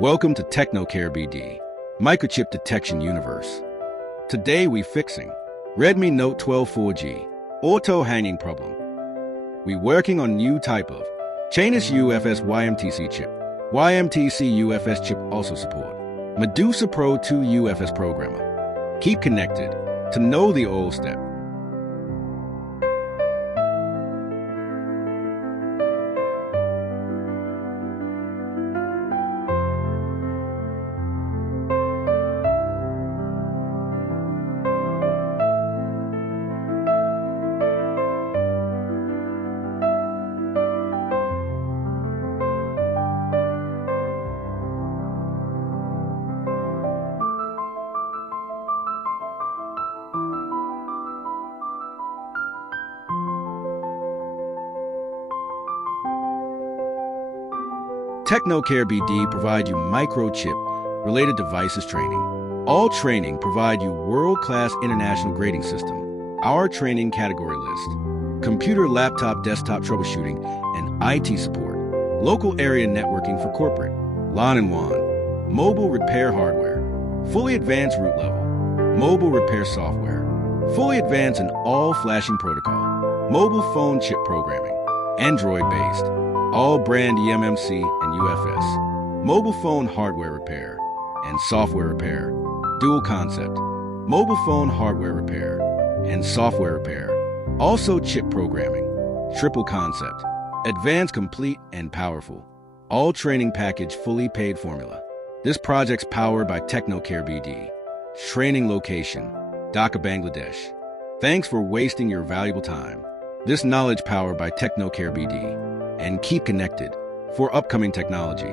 Welcome to TechnocareBD, Microchip Detection Universe. Today we fixing Redmi Note 12 4G auto hanging problem. We working on new type of Skhynix UFS YMTC chip. YMTC UFS chip also support Medusa Pro 2 UFS programmer. Keep connected to know the old step. TechnocareBD provide you microchip related devices training. All training provide you world-class international grading system. Our training category list: computer, laptop, desktop troubleshooting, and IT support. Local area networking for corporate. LAN and WAN. Mobile repair hardware. Fully advanced root level. Mobile repair software. Fully advanced in all flashing protocol. Mobile phone chip programming. Android-based. All brand Emmc and UFS. Mobile phone hardware repair and software repair. Dual concept. Mobile phone hardware repair and software repair. Also chip programming. Triple concept. Advanced, complete, and powerful. All training package fully paid formula. This project's powered by TechnocareBD. Training location: Dhaka, Bangladesh. Thanks for wasting your valuable time. This knowledge powered by TechnocareBD. And keep connected for upcoming technology.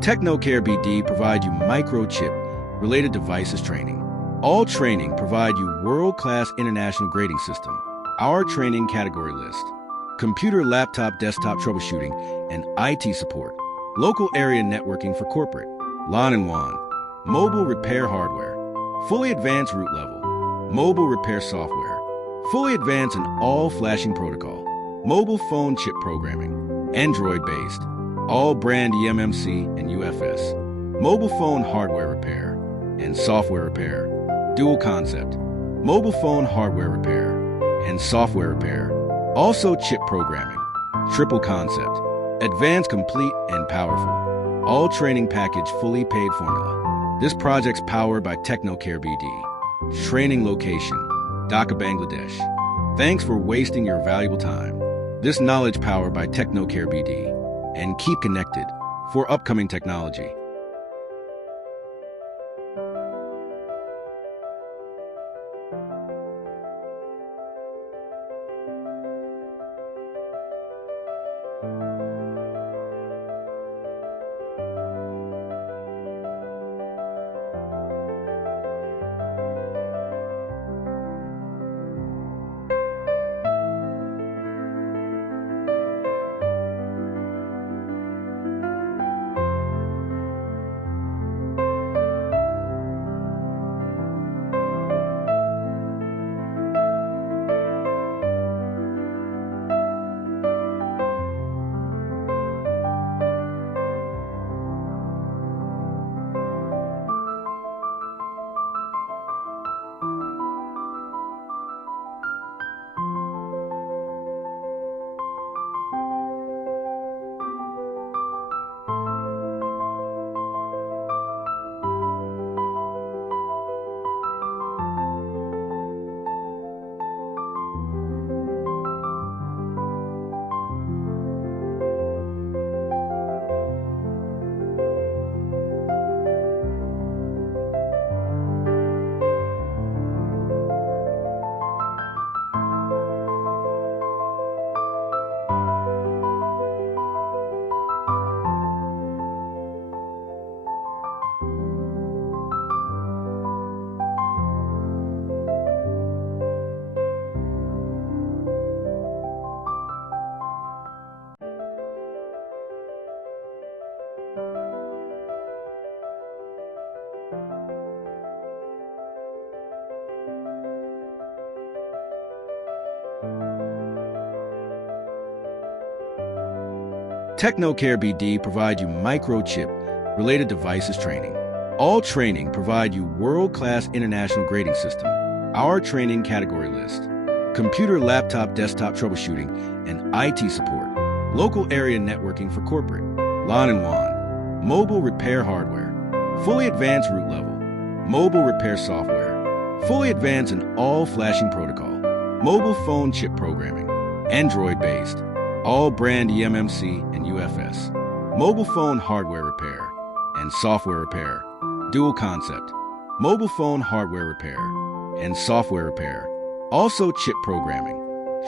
TechnocareBD provide you microchip related devices training. All training provide you world-class international grading system. Our training category list: computer, laptop, desktop troubleshooting, and IT support. Local area networking for corporate. LAN and WAN. Mobile repair hardware. Fully advanced root level. Mobile repair software. Fully advanced in all flashing protocol. Mobile phone chip programming. Android-based. All brand Emmc and UFS. Mobile phone hardware repair and software repair. Dual concept. Mobile phone hardware repair and software repair. Also chip programming. Triple concept. Advanced, complete, and powerful. All training package fully paid formula. This project's powered by TechnocareBD. Training location: Dhaka, Bangladesh. Thanks for wasting your valuable time. This knowledge powered by TechnocareBD. And keep connected for upcoming technology. TechnocareBD provide you Microchip-related devices training. All training provide you world-class international grading system. Our training category list: computer, laptop, desktop troubleshooting, and IT support. Local area networking for corporate. LAN and WAN. Mobile repair hardware. Fully advanced root level. Mobile repair software. Fully advanced in all flashing protocol. Mobile phone chip programming. Android-based. All brand Emmc and UFS. Mobile phone hardware repair and software repair. Dual concept. Mobile phone hardware repair and software repair. Also chip programming.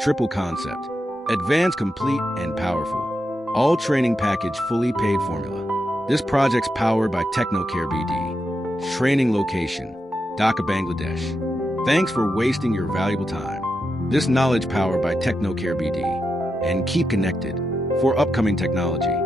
Triple concept. Advanced, complete, and powerful. All training package fully paid formula. This project's powered by TechnocareBD. Training location: Dhaka, Bangladesh. Thanks for wasting your valuable time. This knowledge powered by TechnocareBD. And keep connected for upcoming technology.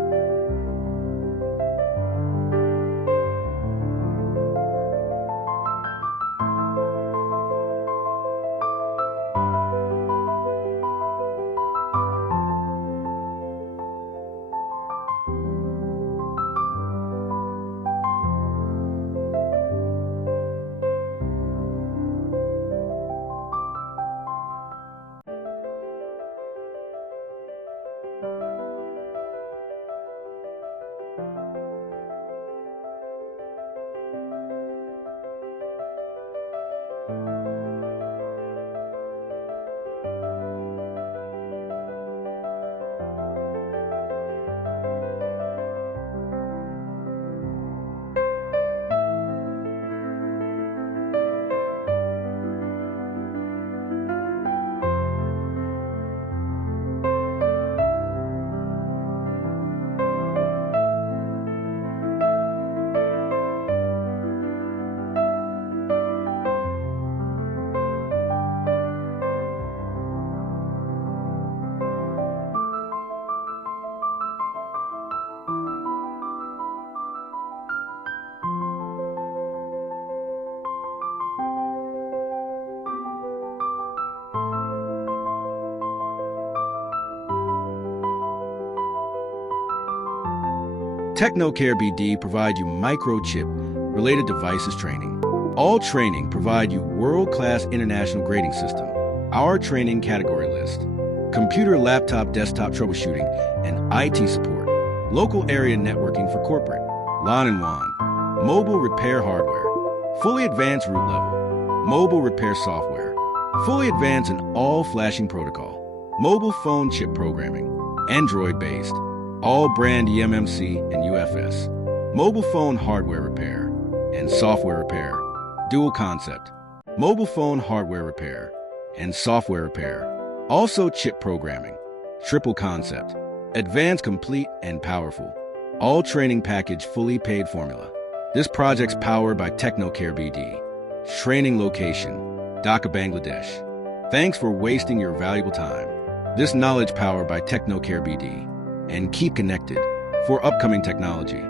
TechnocareBD provide you Microchip-related devices training. All training provide you world-class international grading system. Our training category list: computer, laptop, desktop troubleshooting, and IT support. Local area networking for corporate. LAN and WAN. Mobile repair hardware. Fully advanced root level. Mobile repair software. fully advanced in all flashing protocol, mobile phone chip programming, Android-based, all brand Emmc and UFS, mobile phone hardware repair, and software repair, dual concept, mobile phone hardware repair, and software repair, also chip programming, triple concept, advanced, complete, and powerful, all training package fully paid formula. This project's powered by TechnocareBD. Training location, Dhaka, Bangladesh. Thanks for wasting your valuable time. This knowledge powered by TechnocareBD. And keep connected for upcoming technology.